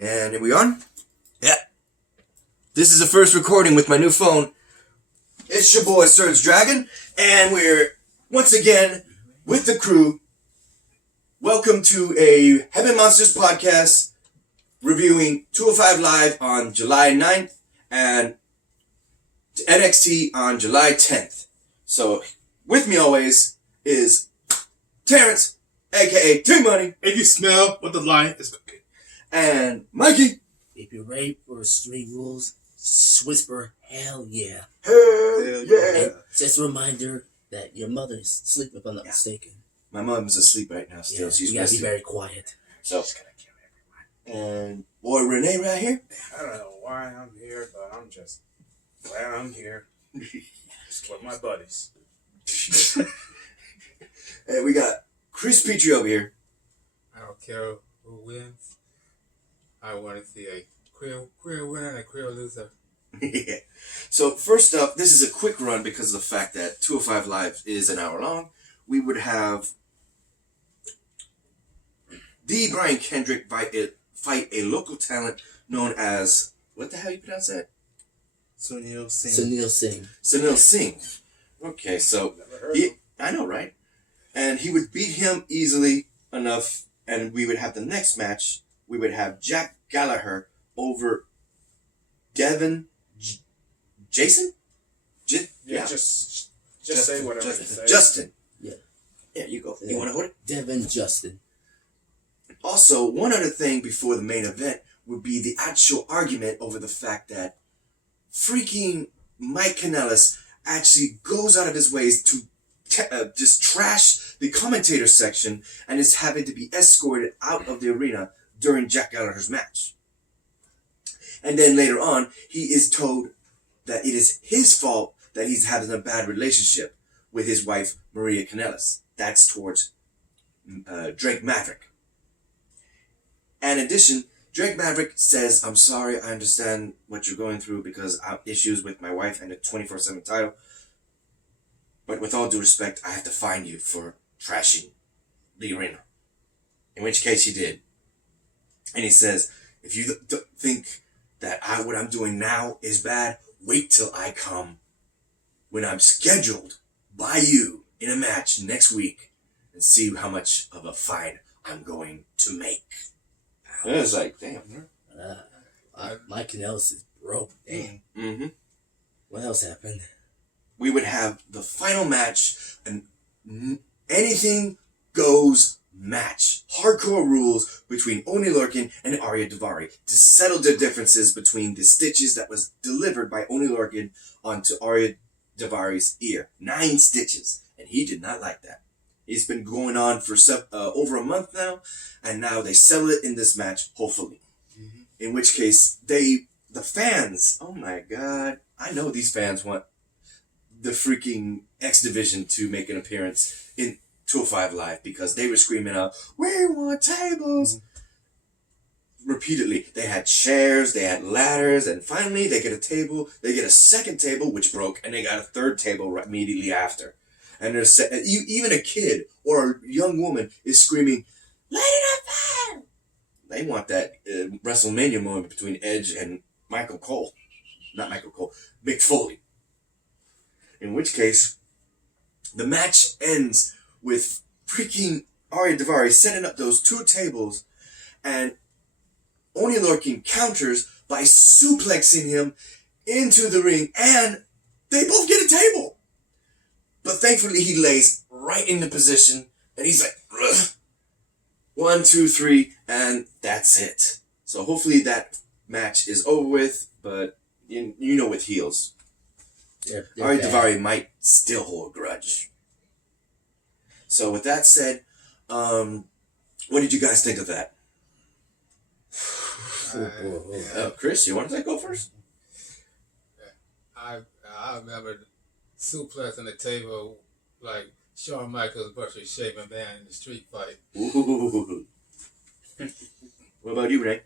And are we on? Yeah. This is the first recording with my new phone. It's your boy, Surge Dragon, and we're once again with the crew. Welcome to a Heaven Monsters podcast reviewing 205 Live on July 9th and NXT on July 10th. So, with me always is Terrence, aka T-Money. If you smell what the lion is cooking. And Mikey. If you're ready for street rules, whisper, hell yeah. Hell yeah. And just a reminder that your mother's asleep, if I'm not mistaken. My mom's asleep right now still. Yeah, She's you gotta be resting. very quiet. So, Just gonna kill everyone. and boy Renee right here. I don't know why I'm here, but I'm just glad I'm here. Just with my buddies. And we got Chris Petrie over here. I don't care who wins. I want to see a queer winner and a queer loser. Yeah. So first up, this is a quick run because of the fact that 205 Live is an hour long. We would have the Brian Kendrick fight a local talent known as, what the hell you pronounce that? Sunil Singh. Sunil Singh. Sunil Singh. Okay, so Never heard of him. I know, right? And he would beat him easily enough, and we would have the next match. We would have Jack Gallagher over Devin Jason? Yeah, just say whatever you say. Justin. Yeah. Yeah, you go. Yeah. You want to hold it? Devin Justin. Also, one other thing before the main event would be the actual argument over the fact that freaking Mike Kanellis actually goes out of his ways to just trash the commentator section and is having to be escorted out of the arena during Jack Gallagher's match. And then later on, he is told that it is his fault that he's having a bad relationship with his wife, Maria Kanellis. That's towards Drake Maverick. And in addition, Drake Maverick says, I'm sorry, I understand what you're going through because I have issues with my wife and the 24/7 title. But with all due respect, I have to fine you for trashing the arena. In which case he did. And he says, if you think that what I'm doing now is bad, wait till I come when I'm scheduled by you in a match next week and see how much of a fine I'm going to make. It was like, damn. Mike Kanellis is broke. Damn. Mm-hmm. What else happened? We would have the final match, an anything goes match. Hardcore rules between Oni Lorcan and Arya Daivari to settle the differences between the stitches that was delivered by Oni Lorcan onto Arya Daivari's ear. 9 stitches. And he did not like that. It's been going on for over a month now, and now they settle it in this match, hopefully. Mm-hmm. In which case, the fans, oh my god, I know these fans want the freaking X Division to make an appearance in 205 Live because they were screaming out, we want tables! Mm-hmm. Repeatedly. They had chairs, they had ladders, and finally they get a table, they get a second table, which broke, and they got a third table immediately after. And there's even a kid or a young woman is screaming, light it on fire! They want that WrestleMania moment between Edge and Mick Foley. In which case, the match ends with freaking Arya Daivari setting up those 2 tables, and Oni Lorcan counters by suplexing him into the ring, and they both get a table. But thankfully, he lays right in the position, and he's like, ugh. 1, 2, 3, and that's it. So hopefully that match is over with, but you know with heels. Arya Daivari might still hold a grudge. So with that said, what did you guys think of that? Chris, you want to go first? I remember suplex on the table like Shawn Michaels versus Shaving Man in the street fight. Ooh. What about you, Ray?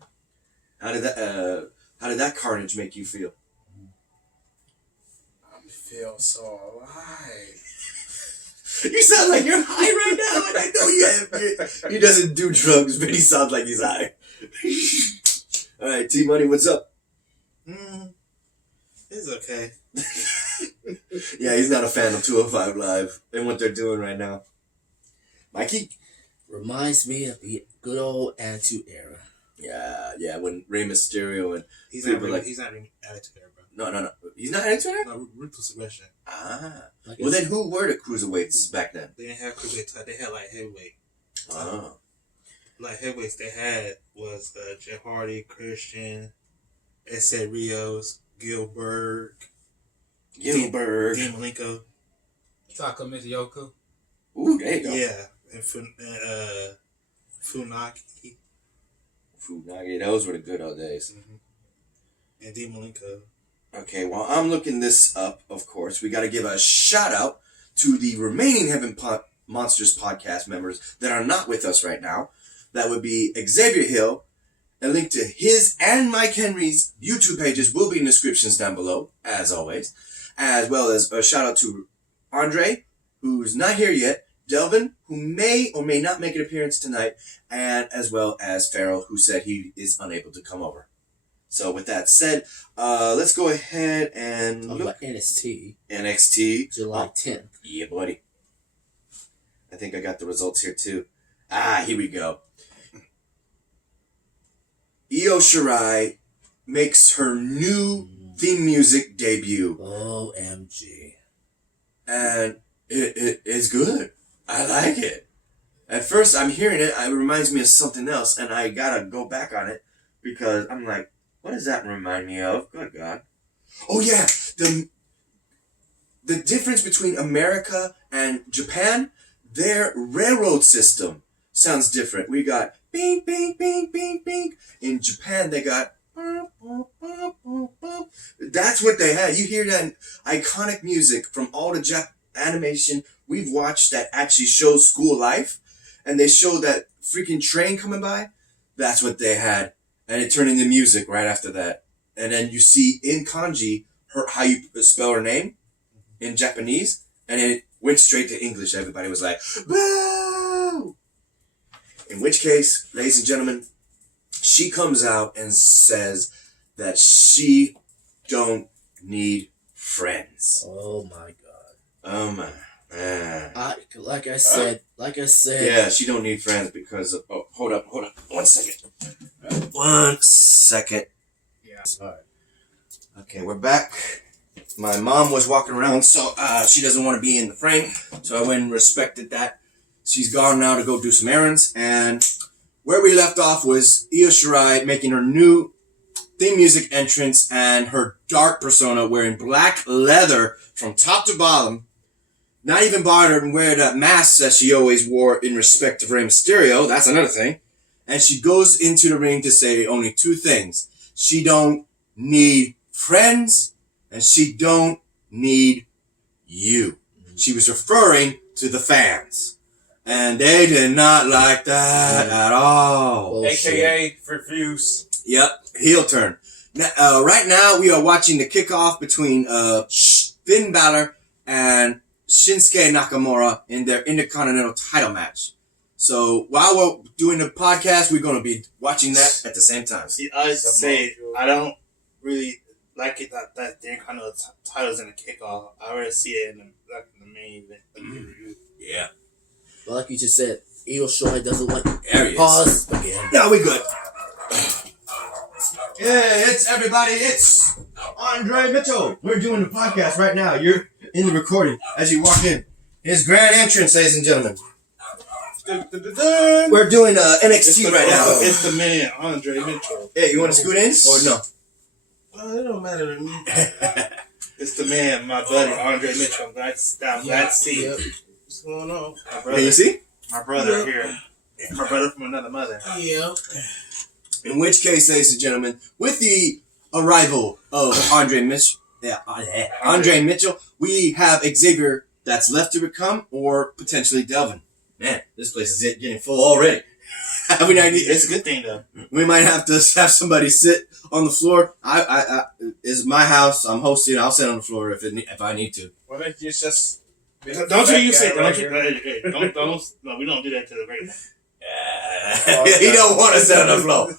How did that carnage make you feel? I feel so alive. You sound like you're high right now, and I know he doesn't do drugs, but he sounds like he's high. All right, T Money, what's up? It's okay. Yeah, he's not a fan of 205 Live and what they're doing right now. Mikey? Reminds me of the good old Attitude Era. Yeah, when Rey Mysterio and He's people not like really attitude era, bro. no, he's not into it. No, ruthless aggression. Like Well, then who were the cruiserweights back then? They didn't have cruiserweight type. They had like heavyweight. Oh, Like heavyweights they had was Jeff Hardy, Christian, Ed Rios, Gilbert, Dean Malenko. Taka Michioka. Ooh, there you go. Yeah, and Funaki. Funagi, those were the good old days. And Dean Malenko. Okay, while I'm looking this up, of course, we got to give a shout out to the remaining Heaven Monsters podcast members that are not with us right now. That would be Xavier Hill. A link to his and Mike Henry's YouTube pages will be in the descriptions down below, as always. As well as a shout out to Andre, who's not here yet, Delvin, who may or may not make an appearance tonight, and as well as Farrell, who said he is unable to come over. So with that said, let's go ahead and talk look. about NXT, NXT. July 10th. Yeah, buddy. I think I got the results here too. Here we go. Io Shirai makes her new theme music debut. OMG. And it's good. I like it. At first, I'm hearing it. It reminds me of something else, and I gotta go back on it because I'm like, what does that remind me of? Good God. Oh yeah, the difference between America and Japan, their railroad system sounds different. We got bing, bing, bing, bing, bing. In Japan, they got boom, boom, boom, boom, boom. That's what they had. You hear that iconic music from all the animation we've watched that actually shows school life, and they show that freaking train coming by. That's what they had, and it turned into music right after that. And then you see in kanji how you spell her name in Japanese, and then it went straight to English. Everybody was like, "Boo!" In which case, ladies and gentlemen, she comes out and says that she don't need friends. Oh my God. Oh my. Like I said. Yeah, she don't need friends because of, hold up. 1 second. 1 second. Yeah. Alright. Okay, we're back. My mom was walking around, so she doesn't want to be in the frame, so I went and respected that. She's gone now to go do some errands, and where we left off was Io Shirai making her new theme music entrance and her dark persona wearing black leather from top to bottom. Not even bothered to wear that mask that she always wore in respect of Rey Mysterio. That's another thing. And she goes into the ring to say only two things. She don't need friends, and she don't need you. She was referring to the fans. And they did not like that at all. Bullshit. AKA refuse. Yep, heel turn. Now, right now, we are watching the kickoff between Finn Balor and Shinsuke Nakamura in their Intercontinental title match. So while we're doing the podcast, we're going to be watching that at the same time. See, I say I don't really like it that the Intercontinental titles in the kickoff. I already see it in the main event. Yeah. But like you just said, Io Shirai doesn't like There he is. pause again. No, we good. Yeah, it's everybody. It's Andre Mitchell. We're doing the podcast right now. You're in the recording as you walk in. His grand entrance, ladies and gentlemen. We're doing NXT right now. It's the man, Andre Mitchell. Hey, you want to scoot in or no? Well, it don't matter to me. It's the man, my buddy, Andre Mitchell. I'm glad to see you. What's going on? My brother, Can you see? my brother here. My brother from another mother. Yeah. In which case, ladies and gentlemen, with the arrival of Andre Mitchell, we have Xavier that's left to become, or potentially Delvin. Man, this place is getting full already. It's a good thing though. We might have to have somebody sit on the floor. It's my house. I'm hosting. I'll sit on the floor if I need to. Well, it's just. Don't you say? Don't. No, we don't do that to the regular. He don't want to sit on the floor.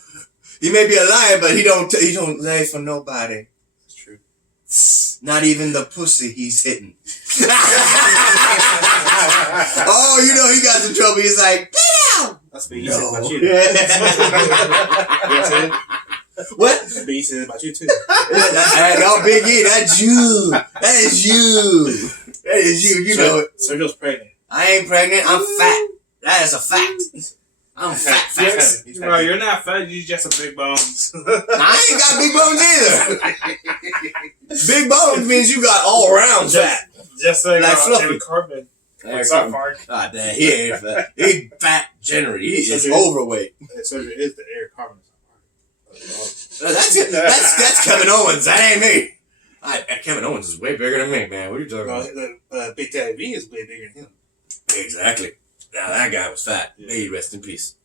He may be a liar, but he don't lay for nobody. That's true. Not even the pussy he's hitting. Oh, you know he got some trouble. He's like, damn. That's what he said about you. What? That's what he said about you too. No, Big E, that's you. That is you. That is you. You know it. Sergio's pregnant. I ain't pregnant. I'm fat. That is a fact. I'm fat. Bro, you're not fat. You just have big bones. I ain't got big bones either. Big bones means you got all around fat. Just like fluffy. Eric Cartman. What's up, Mark? Ah, damn, he ain't fat. He fat generally. He is overweight. Sergio is the Eric Cartman. That's Kevin Owens. That ain't me. Kevin Owens is way bigger than me, man. What are you talking about? Big Daddy V is way bigger than him. Exactly. Now that guy was fat. May he rest in peace.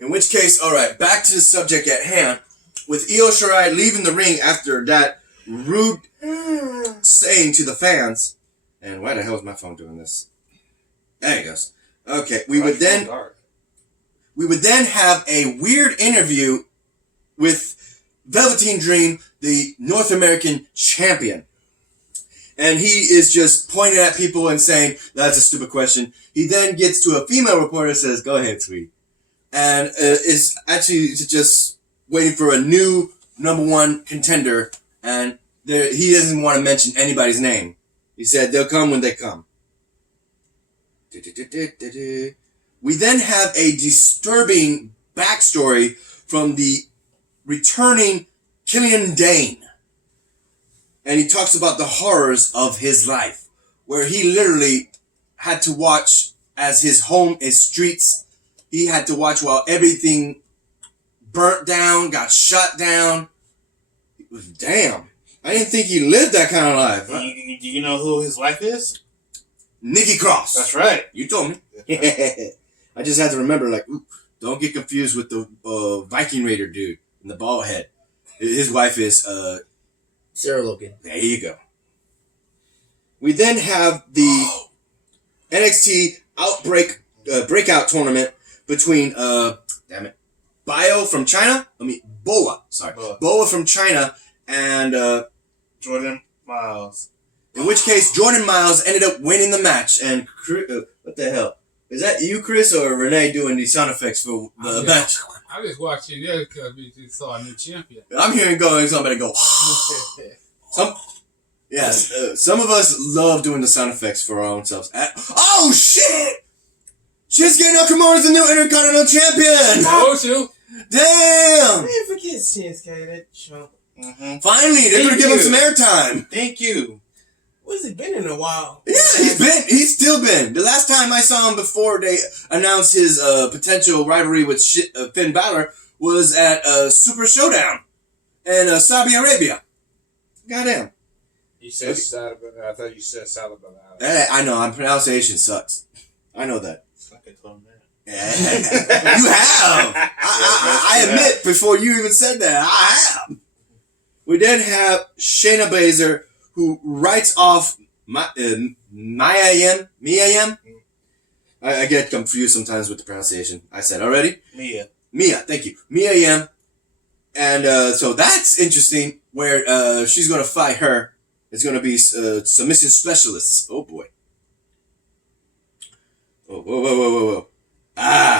In which case, all right, back to the subject at hand. With Io Shirai leaving the ring after that rude saying to the fans, and why the hell is my phone doing this? There it goes. Okay, we would then have a weird interview with Velveteen Dream, the North American champion. And he is just pointing at people and saying, that's a stupid question. He then gets to a female reporter and says, go ahead, sweetie. And is actually just waiting for a new #1 contender. And he doesn't want to mention anybody's name. He said, they'll come when they come. We then have a disturbing backstory from the returning Killian Dane. And he talks about the horrors of his life, where he literally had to watch as his home is streets. He had to watch while everything burnt down, got shut down. Damn. I didn't think he lived that kind of life. Do you know who his wife is? Nikki Cross. That's right. You told me. I just had to remember, like, don't get confused with the Viking Raider dude and the bald head. His wife is Sarah Logan. There you go. We then have the NXT breakout tournament between Boa from China. Boa from China and Jordan Miles. In which case, Jordan Miles ended up winning the match. And what the hell? Is that you, Chris, or Renee doing the sound effects for the match? I just watching it because we just saw a new champion. I'm hearing somebody go. Some of us love doing the sound effects for our own selves. Oh shit! Shinsuke Nakamura is the new Intercontinental Champion. Oh shoot! Damn! I forget Shinsuke, that chump. Mm-hmm. Finally, they're gonna give him some airtime. Thank you. What's it been in a while? Yeah, he's still been. The last time I saw him before they announced his potential rivalry with Finn Balor was at Super Showdown in Saudi Arabia. Goddamn. You said Salabala. I thought you said Salabala. I know, my pronunciation sucks. I know that. Yeah. You have. I admit, before you even said that, I have. We then have Shayna Baszler, who writes off Mia Yim. I get confused sometimes with the pronunciation. I said already? Mia, thank you. Mia Yim. And so that's interesting, where she's going to fight her. It's going to be submission specialists. Oh, boy. Oh, whoa.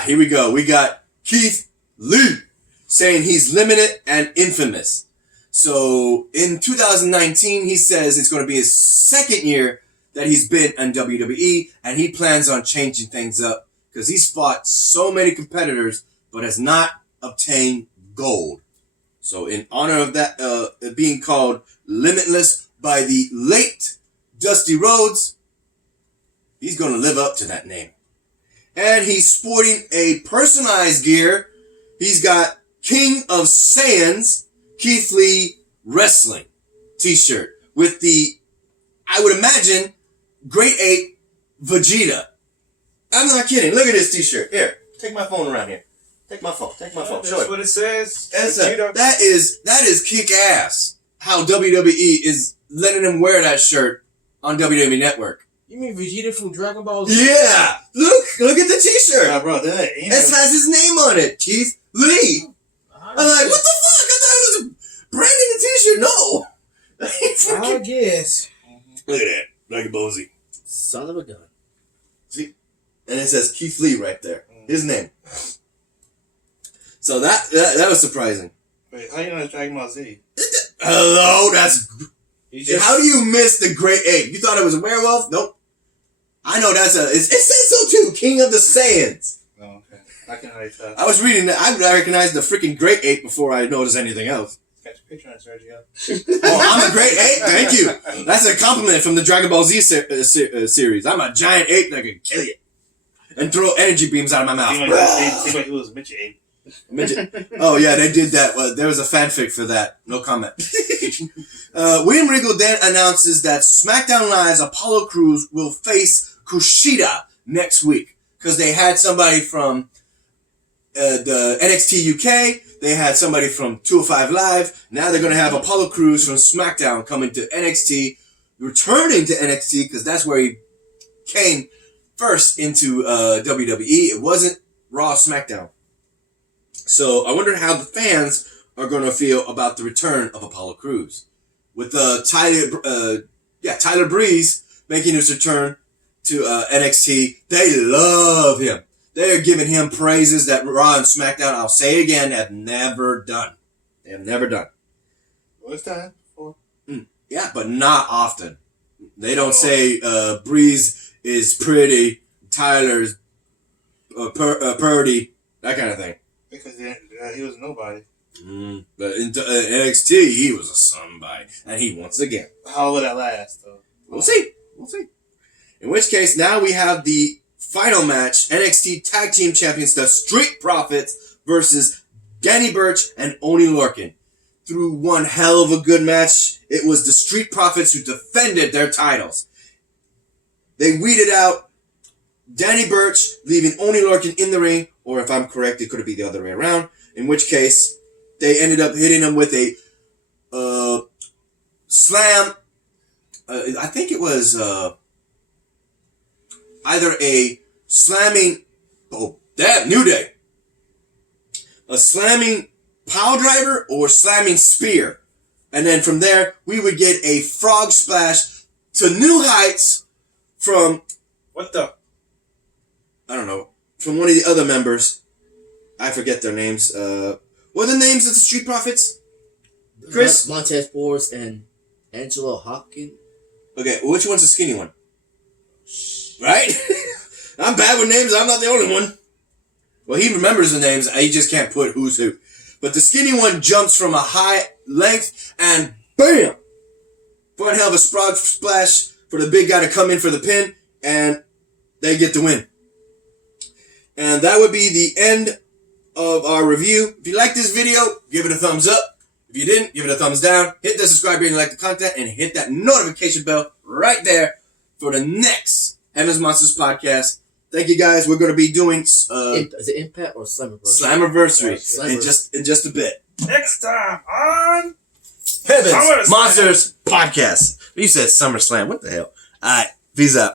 Here we go. We got Keith Lee saying he's limited and infamous. So in 2019, he says it's going to be his second year that he's been in WWE, and he plans on changing things up because he's fought so many competitors but has not obtained gold. So in honor of that, being called Limitless by the late Dusty Rhodes, he's going to live up to that name. And he's sporting a personalized gear. He's got King of Saiyans, Keith Lee Wrestling t-shirt with the, I would imagine, Great 8 Vegeta. I'm not kidding. Look at this t-shirt. Here, take my phone around here. Take my phone. Show That's it. what it says. That is kick ass. How WWE is letting him wear that shirt on WWE Network. You mean Vegeta from Dragon Ball Z? Yeah. Look at the t-shirt. Bro, It has his name on it. Keith Lee. I'm like, what the fuck? I thought it was branding the t-shirt. No. I guess. Look at that. Like a Bozy. Son of a gun. See? And it says Keith Lee right there. His name. So that was surprising. Wait, how you know it's Dragon Ball Z? Hello, that's... How do you miss the Great Ape? You thought it was a werewolf? Nope. I know that's a... It says so too. King of the Saiyans. Oh, okay. I can already tell. I was reading that. I recognized the freaking Great Ape before I noticed anything else. Got your picture on Sergio. Oh, I'm a great ape? Thank you. That's a compliment from the Dragon Ball Z series. I'm a giant ape that can kill you. And throw energy beams out of my mouth. Seems like he was Mitch Ape. Oh, yeah, they did that. Well, there was a fanfic for that. No comment. William Regal then announces that SmackDown Live's Apollo Crews will face Kushida next week. Because they had somebody from the NXT UK. They had somebody from 205 Live. Now they're going to have Apollo Crews from SmackDown coming to NXT. Returning to NXT because that's where he came first into WWE. It wasn't Raw SmackDown. So I wonder how the fans are going to feel about the return of Apollo Crews. With Tyler Breeze making his return to NXT. They love him. They're giving him praises that Raw and SmackDown, I'll say it again, have never done. They have never done. What's that for? Yeah, but not often. They don't say Breeze is pretty, Tyler's purdy, that kind of thing. Because he was nobody. But in NXT, he was a somebody. And he once again. How will that last, though? We'll see. In which case, now we have the final match, NXT Tag Team Champions, the Street Profits versus Danny Burch and Oney Lorcan. Through one hell of a good match, it was the Street Profits who defended their titles. They weeded out Danny Burch, leaving Oney Lorcan in the ring, or if I'm correct, it could be the other way around, in which case, they ended up hitting him with a slam. I think it was either a slamming, New Day. A slamming pile driver or slamming spear. And then from there, we would get a frog splash to new heights from, What the? I don't know, from one of the other members. I forget their names. What are the names of the Street Profits? Chris? Montez Forrest and Angelo Hopkins. Okay, which one's the skinny one? Right? I'm bad with names. I'm not the only one. Well, he remembers the names. He just can't put who's who. But the skinny one jumps from a high length and BAM! One hell of a frog splash for the big guy to come in for the pin, and they get the win. And that would be the end of our review. If you like this video, give it a thumbs up. If you didn't, give it a thumbs down. Hit the subscribe button if you like the content, and hit that notification bell right there for the next Heaven's Monsters podcast. Thank you guys. We're going to be doing Is it Impact or Slammiversary? Slammiversary in just a bit. Next time on Heaven's Monsters podcast. You said SummerSlam. What the hell? All right. Peace out.